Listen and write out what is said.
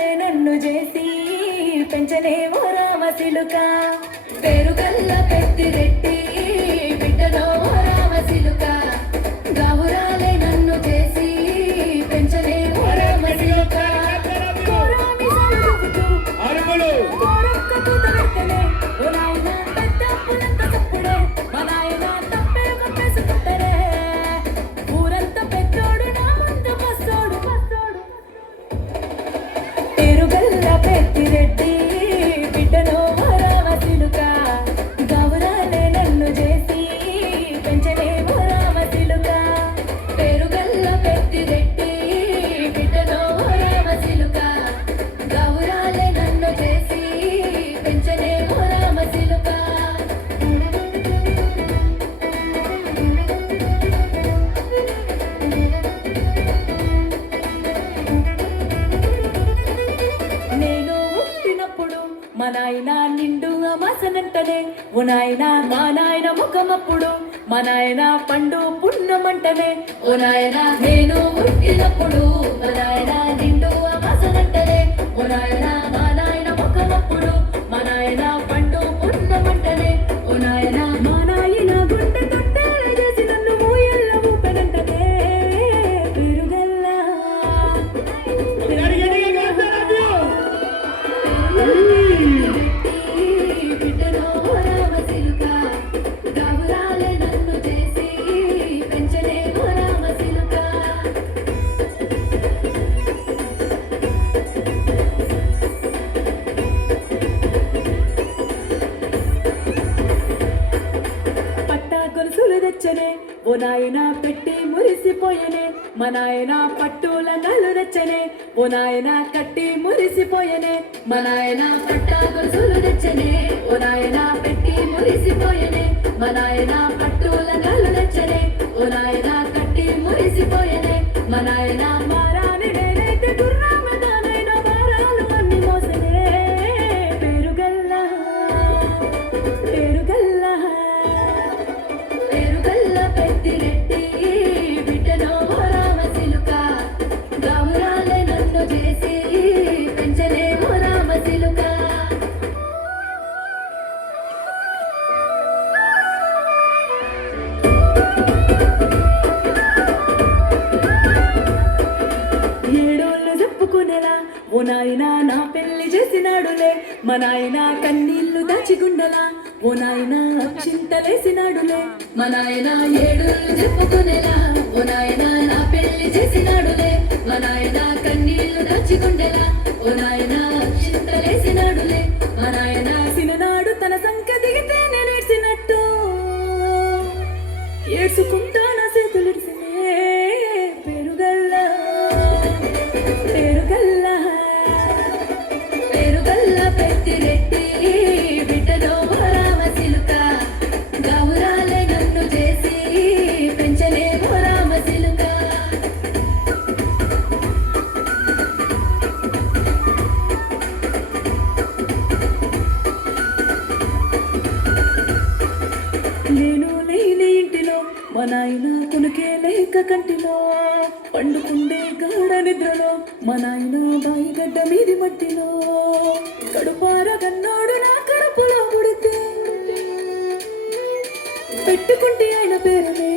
గౌరాలే నన్ను చేసి పెంచనేమో రామసిలుక పేరుగల్ల పెద్దిరెడ్డి బిడ్డనో రామసిలుక గౌరాలే నన్ను చేసి పెంచనేమో రామసిలుక కోరామి సలుగుతూ కోరొక్క తూత వెత్తనే ఓ నాయనా పెద్ద పులంత తప్పుడే మా నాయనా తప్పే కప్పేసుకుంటరే ఊరంతా పెద్దోడు నా ముందు పస్సోడు పేరుగల్ల పెద్దిరెడ్డి బిడ్డనో రామసిలుక గౌరాలే నన్ను చేసి పెంచనేమో రామసిలుక పేరుగల్ల పెద్దిరెడ్డి బిడ్డనో రామసిలుక గౌరాలే నన్ను చేసి పెంచనేమో రామసిలుక నేను పుట్టినప్పుడు మా నాయన నిండు అమాసనంటనే ఓ నాయన మా నాయన ముఖమప్పుడు మా నాయన పండు పున్నమంటనే ఓ నాయన నేను పుట్టినప్పుడు మా నాయన నిండు అమాసనంటనే ఓ నాయన మా నాయన ముఖమప్పుడు మా నాయన పండు పున్నమంటనే ఓ నాయన మా నాయన గుండె తొట్టెలు చేసి నన్ను మూయల్ల ఊపెనంటనే పెరుగల్లా బిడ్డనో రామసిలుక గౌరాలే నన్ను చేసి పెంచనేమో రామసిలుక పట్టా గొలుసులు తెచ్చనే ఓ నాయన పెట్టి మురిసిపోయనే మా నాయన పట్టుల నలు తెచ్చనే ఓ నాయన కట్టి మురిసిపోయనే మా నాయన పట్టా గొలుసులు తెచ్చనే ఓ నాయన పెట్టి మురిసిపోయనే మా నాయన పట్టుల నలు తెచ్చనే ఓ నాయన కట్టి మురిసిపోయనే మా నాయన మారాని నేనైతే గుర్రామదానైన భారాలు అన్ని మోసనే పేరుగల్లా పేరుగల్లా పేరుగల్ల పెద్దిరెడ్డి బిడ్డనో రామసిలుక గౌరాలే నన్ను చేసి పెంచనేమో రామసిలుక ఏడోళ్ళు చెప్పుకునేలా ఓ నాయన నా పెళ్లి చేసినాడులే మా నాయన కన్నీళ్లు దాచిగుండలా ఓ నాయన చింతలేసినాడులే మా నాయన ఏడోళ్ళు చెప్పుకునేలా ఓ నాయన నా పెళ్లి చేసినాడులే మా నాయన కన్నీళ్లు దాచిగుండెలా ఓ నాయన చింతలేసినాడులే మా నాయన సిననాడు తన సంఖ్య దిగితే నేను ఏడ్చినట్టు ఏడ్చుకుంటా నా చేతులిడిసినే పెరుగల్లా పెరుగల్లా పేరుగల్ల పెద్దిరెడ్డి బిడ్డనో రామసిలుక గౌరాలే నన్ను చేసి పెంచనేమో రామసిలుక నేను లేని ఇంటిలో మా నాయన కొనుకే లేక కంటిలో పండుకుండే గాఢ నిద్రలో మా నాయన బాయిగడ్డ మీది మట్టిలో కడుపార కన్నోడు నా కడుపులో పుడితే పెట్టుకుంటే ఆయన పేరునే